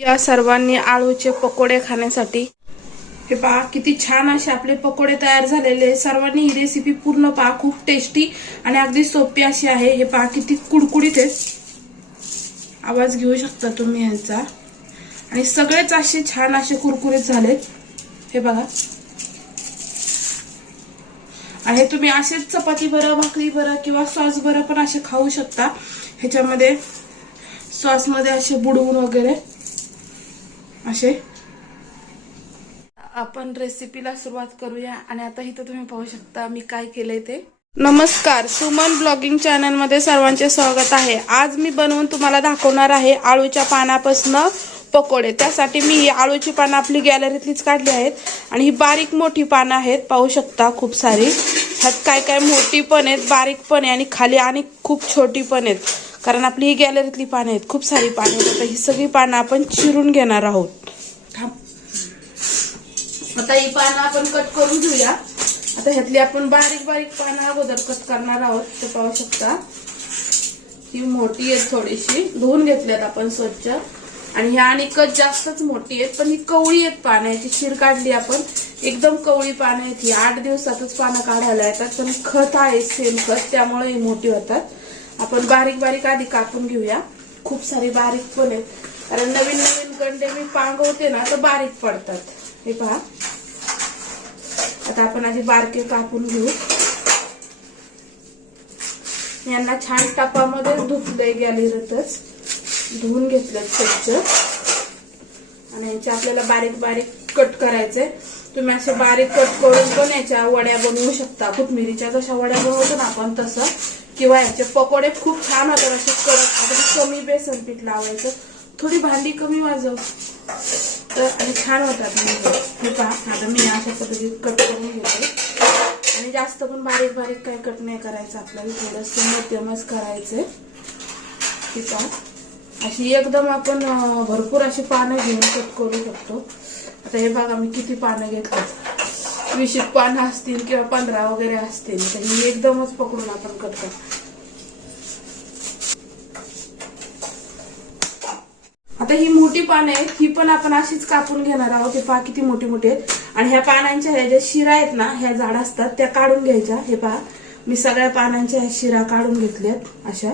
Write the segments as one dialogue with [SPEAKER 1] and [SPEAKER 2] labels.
[SPEAKER 1] या सर्वांनी आळूचे पकोडे खाण्यासाठी. हे पहा किती छान असे आपले पकोडे तयार झालेले सर्वांनी ही रेसिपी पूर्ण पहा खूप टेस्टी आणि अगदी सोपी अशी आहे. हे पहा किती कुडकुडीत आहे आवाज घेऊ शकता तुम्ही यांचा? आणि सगळेच असे छान असे कुरकुरीत झालेत. हे बघा. आणि तुम्ही असेच चपाती बरं भाकरी बरं किंवा सॉस बरं पण असे खाऊ शकता. ह्याच्यामध्ये सॉसमध्ये असे बुडवून वगैरे असे आपण रेसिपीला सुरुवात करूया आणि आता इथं तुम्ही पाहू शकता मी काय केलंय ते. नमस्कार सुमन ब्लॉगिंग चॅनलमध्ये सर्वांचे स्वागत आहे. आज मी बनवून तुम्हाला दाखवणार आहे आळूच्या पानापासनं पकोडे. त्यासाठी मी ही आळूची पानं आपली गॅलरीतलीच काढली आहेत आणि ही बारीक मोठी पानं आहेत. पाहू शकता खूप सारी. ह्यात काय काय मोठी पण आहेत बारीक पण आहे आणि खाली आणि खूप छोटी पण आहेत. कारण आपली ही गॅलरीतली पानं आहेत खूप सारी पानं आहेत. आता ही सगळी पानं आपण चिरून घेणार आहोत. आता ही पानं आपण कट करून घेऊया. आता ह्यातली आपण बारीक बारीक पानं अगोदर कट करणार आहोत ते पाहू शकता. ही मोठी आहेत थोडीशी. धुवून घेतल्यात आपण स्वच्छ. आणि ह्या आणि कट जास्तच मोठी आहेत पण ही कवळी आहेत पानं. याची शिर काढली आपण. एकदम कवळी पानं आहेत ही. आठ दिवसातच पानं काढायला येतात पण खत आहे सेम खत. त्यामुळे ही मोठी होतात. आपण बारीक बारीक आधी कापून घेऊया. खूप सारी बारीक पण आहेत कारण नवीन नवीन गंडे मी पांगवते ना तर बारीक पडतात. हे पहा. आता आपण आधी बारके कापून घेऊ. यांना छान टपामध्ये धुतलंय गॅलरीतच. धुवून घेतलं स्वच्छ. आणि यांचे आपल्याला बारीक बारीक कट करायचे तुम्ही असे बारीक कट करून पण याच्या वड्या बनवू शकता. कोथमिरीच्या जशा वड्या बनवतो ना आपण तसं. किंवा याचे पकोडे खूप छान होतात असे कडक. आपण कमी बेसन पीठ लावायचं. थोडी भांडी कमी वाजव. तर आणि छान होतात म्हणजे. हे पहा आता मी अशा पद्धतीत कट करून घेते. आणि जास्त पण बारीक बारीक काय कट नाही करायचं. आपल्याला थोडस मध्यमच करायचंय. ठीक पहा. अशी एकदम आपण भरपूर अशी पानं घेऊन कट करू शकतो. आता हे बघा मी किती पानं घेतली. वीस पानं असतील किंवा पंधरा वगैरे असतील तर ही एकदमच पकडून आपण करतो आता ही मोठी पानं आहेत ही पण आपण अशीच कापून घेणार आहोत. हे पहा किती मोठी मोठी आहेत. आणि ह्या पानांच्या ह्या ज्या शिरा आहेत ना ह्या झाड असतात त्या काढून घ्यायच्या. हे पहा मी सगळ्या पानांच्या ह्या शिरा काढून घेतल्यात अशा.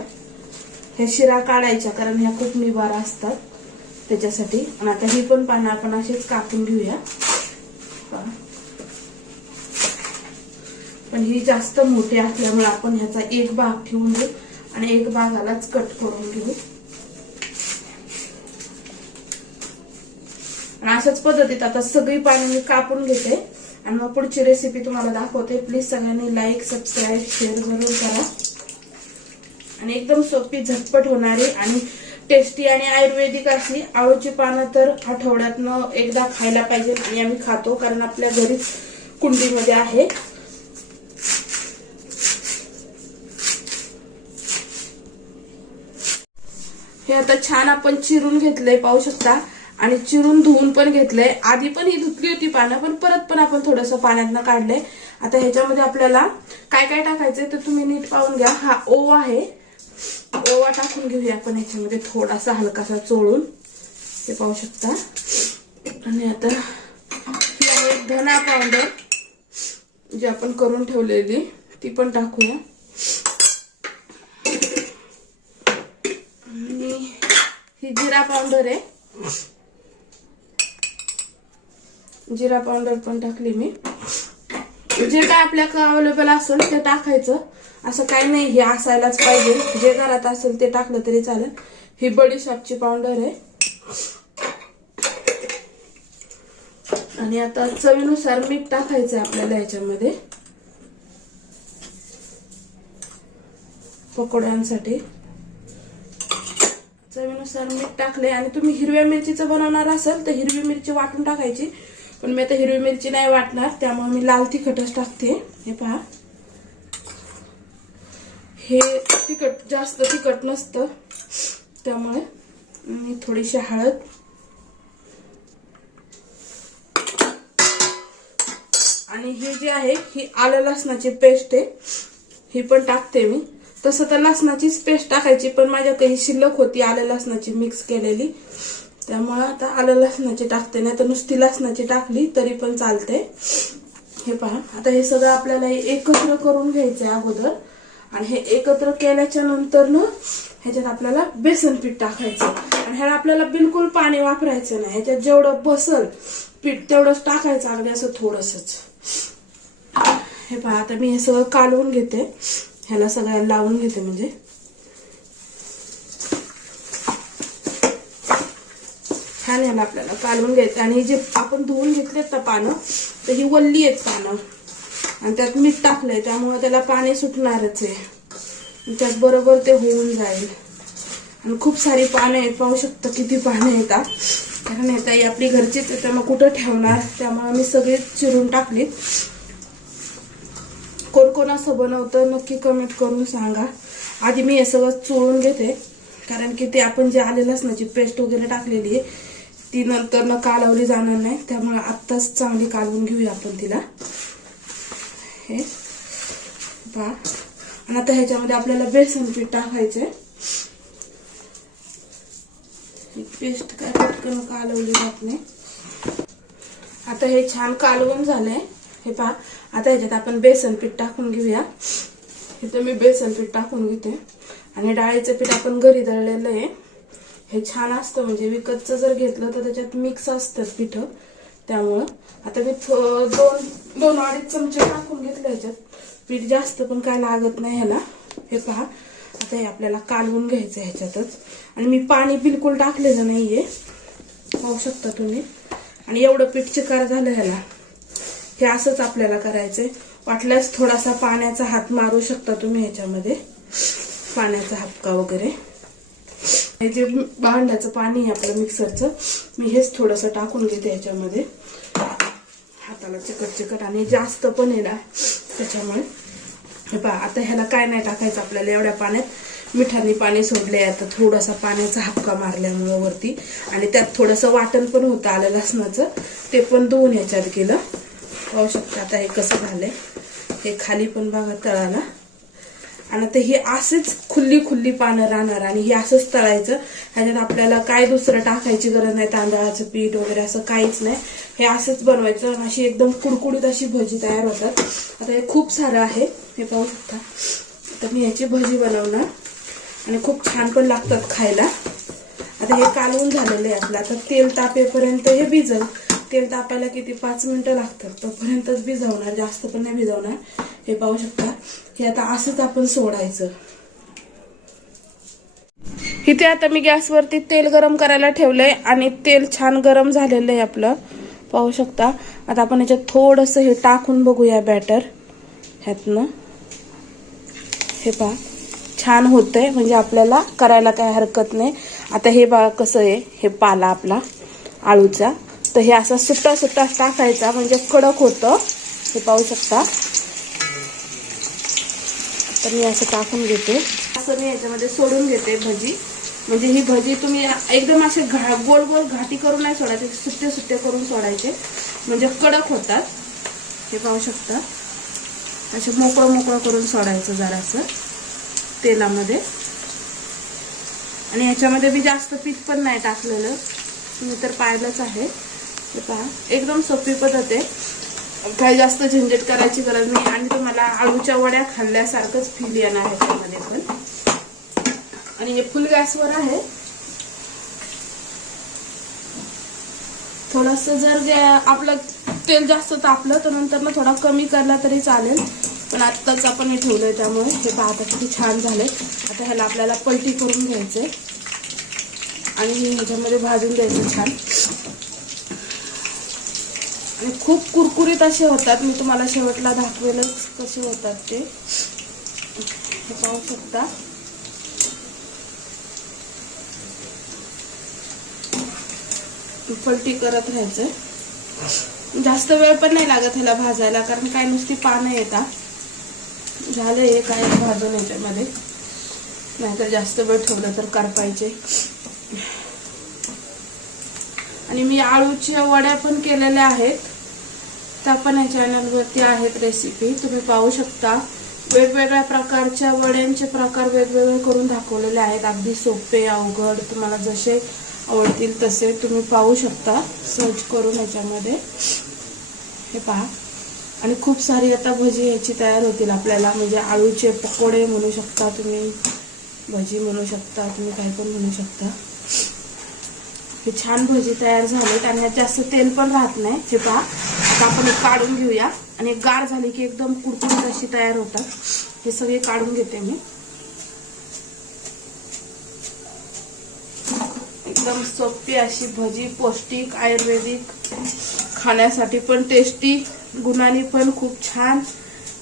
[SPEAKER 1] ह्या शिरा काढायच्या कारण ह्या खूप निवार असतात. त्याच्यासाठी. आणि आता ही पण पानं आपण अशीच कापून घेऊया. पण ही जास्त मोठी असल्यामुळे आपण ह्याचा एक भाग ठेवून घेऊ आणि एक भागालाच कट करून घेऊ. आणि अशाच पद्धतीत आता सगळी पानं मी कापून घेते. आणि मग पुढची रेसिपी तुम्हाला दाखवते. प्लीज सगळ्यांनी लाईक सबस्क्राईब शेअर जरूर करा. आणि एकदम सोपी झटपट होणारी आणि टेस्टी आणि आयुर्वेदिक अशी आळूची पानं तर आठवड्यातनं एकदा खायला पाहिजे आणि आम्ही खातो कारण आपल्या घरीच कुंडीमध्ये आहे. हे आता छान आपण चिरून घेतलंय पाहू शकता. आणि चिरून धुवून पण घेतलंय. आधी पण ही धुतली होती पानं पण परत पण आपण थोडस पाण्यातनं काढलंय. आता ह्याच्यामध्ये आपल्याला काय काय टाकायचंय तर तुम्ही नीट पाहून घ्या. हा ओ आहे. ओवा टाकून घेऊया आपण याच्यामध्ये थोडासा हलकासा चोळून. हे पाहू शकता. आणि आता ही आहे धना पावडर जी आपण करून ठेवलेली ती पण टाकूया. आणि ही जिरा पावडर आहे. जिरा पावडर पण टाकली मी. जे काय आपल्याकडे अवेलेबल असेल ते टाकायचं. असं काही नाही हे असायलाच पाहिजे. जे घरात असेल ते टाकलं तरी चालेल. ही बडीशॉपची पावडर आहे. आणि आता चवीनुसार मीठ टाकायचं आहे आपल्याला याच्यामध्ये. पकोड्यांसाठी. चवीनुसार मीठ टाकले आणि तुम्ही हिरव्या मिरचीचं बनवणार असाल तर हिरवी मिरची वाटून टाकायची. पण मी आता हिरवी मिरची नाही वाटणार त्यामुळे मी लाल तिखटच टाकते. हे पहा. हे तिखट जास्त तिखट नसतं. त्यामुळे मी थोडीशी हळद. आणि हे जे आहे ही आलं लसणाची पेस्ट आहे. ही पण टाकते मी. तसं तर लसणाचीच पेस्ट टाकायची पण माझ्याकडे ही शिल्लक होती आलं लसणाची मिक्स केलेली. त्यामुळं आता आलं लसणाची टाकते. नाही तर नुसती लसणाची टाकली तरी पण चालते. हे पहा. आता हे सगळं आपल्याला एकत्र करून घ्यायचं आहे अगोदर. आणि हे एकत्र केल्याच्यानंतर ना ह्याच्यात आपल्याला बेसन पीठ टाकायचं. आणि ह्याला आपल्याला बिलकुल पाणी वापरायचं नाही. ह्याच्यात जेवढं बसल पीठ तेवढंच टाकायचं अगदी असं थोडंसंच. हे पहा आता मी हे सगळं कालवून घेते. ह्याला सगळ्याला लावून घेते म्हणजे. छान ह्याला आपल्याला कालवून घ्यायचं. आणि जे आपण धुवून घेतलेत ना पानं तर ही वल्ली आहेत पानं. आणि त्यात मीठ टाकलंय त्यामुळे त्याला पाणी सुटणारच आहे. त्याचबरोबर त्यात बरोबर ते होऊन जाईल. आणि खूप सारी पानं आहेत पाहू शकतो किती पानं येतात कारण येता ही आपली घरचीच आहे मग कुठं ठेवणार? त्यामुळे मी सगळी चिरून टाकली. कोण कोण असं बनवतं नक्की कमेंट करून सांगा. आधी मी हे सगळं चोळून घेते. कारण की ते आपण जे आले लसणाची पेस्ट वगैरे टाकलेली आहे ती नंतर न कालवली जाणार नाही. त्यामुळे आत्ताच चांगली कालवून घेऊया आपण तिला. हे पहा आणि आता ह्याच्यामध्ये आपल्याला बेसन पीठ टाकायचे पेस्ट काय पटकन कालवली जात नाही. आता हे छान कालवून झालंय. हे पहा. आता ह्याच्यात आपण बेसन पीठ टाकून घेऊया. इथं मी बेसन पीठ टाकून घेते. आणि डाळीचं पीठ आपण घरी दळलेलं आहे. हे छान असतं. म्हणजे विकतचं जर घेतलं तर त्याच्यात मिक्स असतात पीठ. त्यामुळं आता मी दोन दोन अडीच चमचे टाकून घेतले ह्याच्यात. पीठ जास्त पण काय लागत नाही ह्याला. हे पहा. आता हे आपल्याला कालवून घ्यायचं आहे ह्याच्यातच. आणि मी पाणी बिलकुल टाकलेलं नाही आहे पाहू शकता तुम्ही. आणि एवढं पीठ चिकार झालं ह्याला. हे असंच आपल्याला करायचंय. वाटल्यास थोडासा पाण्याचा हात मारू शकता तुम्ही ह्याच्यामध्ये. पाण्याचा हपका वगैरे. हे जे भांड्याचं पाणी आहे आपलं मिक्सरचं मी हेच थोडंसं टाकून घेते ह्याच्यामध्ये. मसाला चिकट चिकट आणि जास्त पण आहे ना त्याच्यामुळे. हे पहा आता ह्याला काय नाही टाकायचं आपल्याला एवढ्या पाण्यात. मिठाने पाणी सोडले आता थोडासा पाण्याचा हपका मारल्यामुळं वरती. आणि त्यात थोडंसं वाटण पण होतं आलं लसणाचं. ते पण दोन ह्याच्यात गेलं पाहू शकता आता हे कसं झालंय. हे खाली पण बघा तळाला. आणि आता ही असेच खुल्ली खुल्ली पानं राहणार आणि हे असंच तळायचं. ह्याच्यात आपल्याला काय दुसरं टाकायची गरज नाही तांदळाचं पीठ वगैरे असं काहीच नाही. हे असंच बनवायचं आणि अशी एकदम कुडकुडीत अशी भजी तयार होतात. आता हे खूप सारं आहे. हे पाहू शकता. तर मी याची भजी बनवणार. आणि खूप छान पण लागतात खायला. आता हे कालवून झालेलं आहे आपलं आता तेल तापेपर्यंत हे भिजल. तेल तापायला किती पाच मिनिटं लागतात. तोपर्यंतच भिजवणार. जास्त पण नाही भिजवणार. हे पाहू शकता हे आता असंच आपण सोडायचं. इथे आता मी गॅसवरती तेल गरम करायला ठेवलंय आणि तेल छान गरम झालेलं आहे आपलं. पाहू शकता. आता आपण याच्यात थोडंसं हे टाकून बघूया बॅटर. ह्यातनं. हे पहा. छान होतंय. म्हणजे आपल्याला करायला काय हरकत नाही. आता हे बा कसं आहे. हे पाला आपला आळूचा. तर हे असा सुट्टा सुट्टा टाकायचा. म्हणजे कडक होतं. हे पाहू शकता. तर मी असं टाकून घेते. असं मी याच्यामध्ये सोडून घेते भजी. म्हणजे ही भजी तुम्ही एकदम असे घा गोल गोल घाटी करून नाही सोडायचे सुट्टे सुट्टे करून सोडायचे. म्हणजे कडक होतात. हे पाहू शकता. असे मोकळं मोकळं करून सोडायचं जरासं तेलामध्ये. आणि याच्यामध्ये मी जास्त पीठ पण नाही टाकलेलं. तुम्ही तर पाहिलंच आहे. हे पहा. एकदम सोपी पद्धत आहे. काही जास्त झंझट करायची गरज नाही. आणि तुम्हाला आळूच्या वड्या खाल्ल्यासारखंच फील येणार ह्याच्यामध्ये पण. आणि हे फुल गॅसवर आहे. थोडस जर गॅ- आपलं तेल जास्त तापलं तर नंतर ना थोडा कमी करला तरी चालेल. पण आत्ताच आपण हे ठेवलंय त्यामुळे. हे पाहता किती छान झालंय. आता ह्याला आपल्याला पलटी करून घ्यायचंय. आणि ह्याच्यामध्ये भाजून द्यायचं छान. आणि खूप कुरकुरीत असे होतात. मी तुम्हाला शेवटला दाखवेलच कसे होतात ते. हे पाहू शकता. पलटी करत राहायचं जास्त वेळ पण नाही लागत ह्याला भाजायला कारण काय नुसती पानं येतात. झालं हे काय भाजून याच्यामध्ये. नाहीतर जास्त वेळ ठेवलं तर करपायचे. आणि मी आळूच्या वड्या पण केलेल्या आहेत. आता पण या चॅनलवरती आहेत रेसिपी तुम्ही पाहू शकता. वेगवेगळ्या प्रकारच्या वड्यांचे प्रकार वेगवेगळे करून दाखवलेले आहेत. अगदी सोपे अवघड तुम्हाला जसे आवडतील तसे तुम्ही पाहू शकता. सर्च करून याच्यामध्ये हे पहा. आणि खूप सारी आता भजी याची तयार होतील आपल्याला. म्हणजे आळूचे पकोडे म्हणू शकता तुम्ही. भजी म्हणू शकता तुम्ही काही पण म्हणू शकता. हे छान भजी तयार झालेत. आणि ह्यात जास्त तेल पण राहत नाही. हे पहा. आता आपण एक काढून घेऊया. आणि गार झाली की एकदम कुडकुडीत अशी तयार होतात. हे सगळे काढून घेते मी. एकदम सोपी अशी भजी पौष्टिक आयुर्वेदिक खाण्यासाठी पण टेस्टी गुणांनी पण खूप छान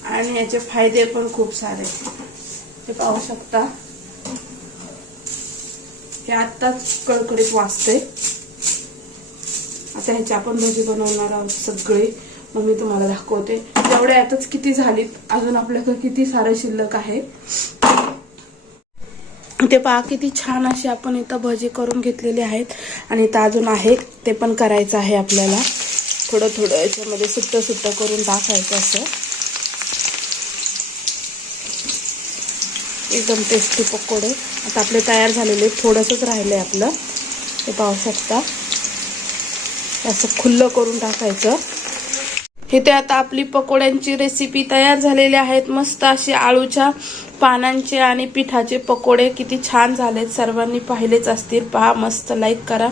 [SPEAKER 1] आणि याचे फायदे पण खूप सारे. ते पाहू शकता. हे आत्ताच कडकडीत वाचते असं ह्याची आपण भजी बनवणार आहोत सगळे. मग मी तुम्हाला दाखवते. तेवढ्या यातच किती झालीत अजून आपल्याकडे किती सारं शिल्लक आहे. ते पहा किती छान अशी आपण इथं भजी करून घेतलेली आहेत. आणि इथं अजून आहे ते पण करायचं आहे आपल्याला. थोडं थोडं याच्यामध्ये सुट्ट सुट्ट करून टाकायचं असं. एकदम टेस्टी पकोडे. आता आपले तयार झालेले थोडंसंच राहिले आपलं. ते पाहू शकता. असं खुल्लं करून टाकायचं. इथे आता आपली पकोड्यांची रेसिपी तयार झालेली आहेत. मस्त अशी आळूच्या पानांचे आणि पिठाचे पकोडे किती छान झालेत. सर्वांनी पाहिलेच असतील. पहा मस्त लाईक करा.